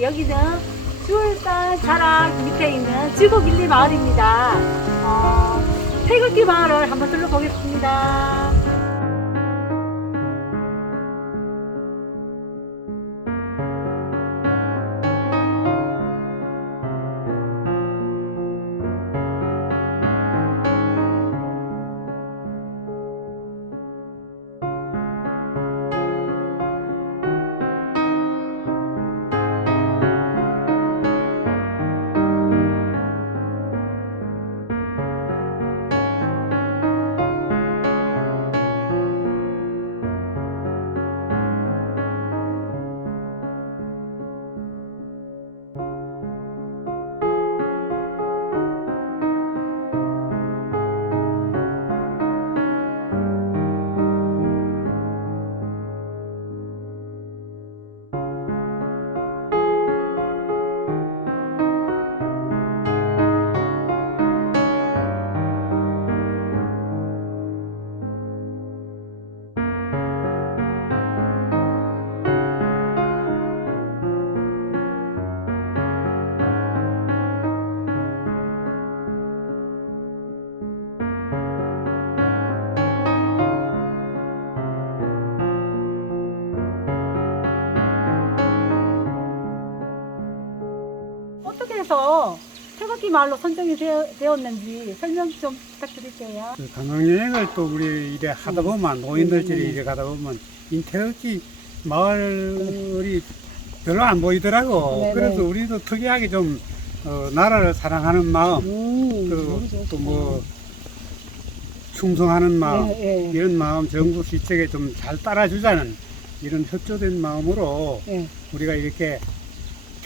여기는 주울산 자락 밑에 있는 지곡 1, 2 마을입니다. 어, 태극기 마을을 한번 둘러보겠습니다. 해서 태극기 마을로 선정이 되어, 되었 는지 설명 좀 부탁드릴게요. 그 관광여행을 또 우리 이래 하다 보면 노인들끼리 네, 네. 이래 가다 보면 인태극지 마을이 별로 안 보이더라고. 네, 그래서 네. 우리도 특이하게 좀 어, 나라를 사랑하는 마음, 음, 너무 그, 좋다. 또뭐 충성하는 마음 예, 예. 이런 마음 정부 시책에 좀 잘 따라주자는 이런 협조된 마음으로 예. 우리가 이렇게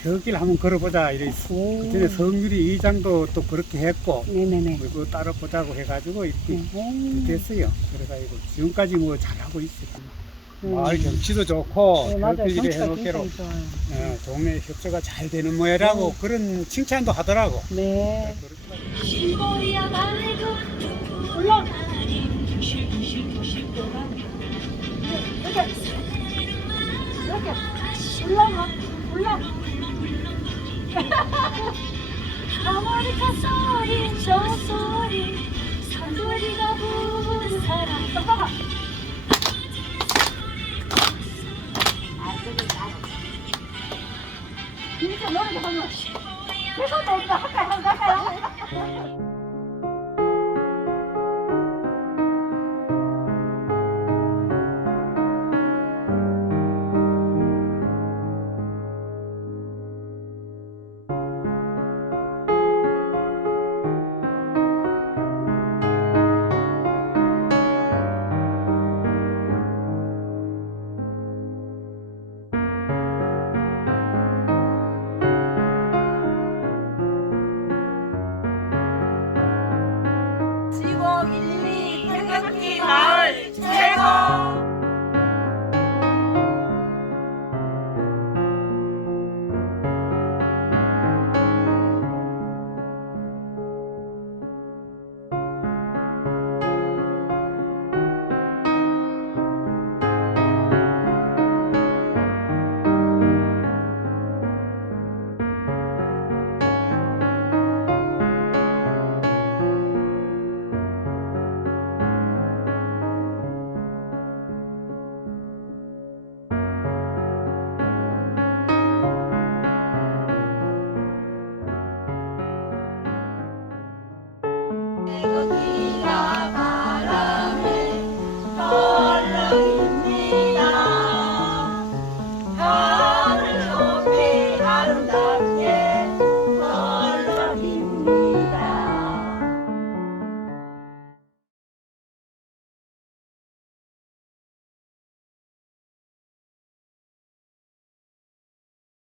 태극기를 한번 걸어보자 이래 오. 그전에 성유리 이장도 또 그렇게 했고 네네네. 그거 따라 보자고 해가지고 이렇게 네. 오. 됐어요. 그래가지고 지금까지 뭐 잘하고 있어요. 음. 마을 경치도 좋고 네, 이래 경치가 해놓기로. 어, 동네 협조가 잘 되는 모양이라고 그런 칭찬도 하더라고. 네. 시골이야 말고 올라. 이렇게 이렇게 올라가 소리 저 소리 산소리가 부는 사람 똑바가. 진짜 노래도 하면 계속 노래도 할까요? 할까요? 지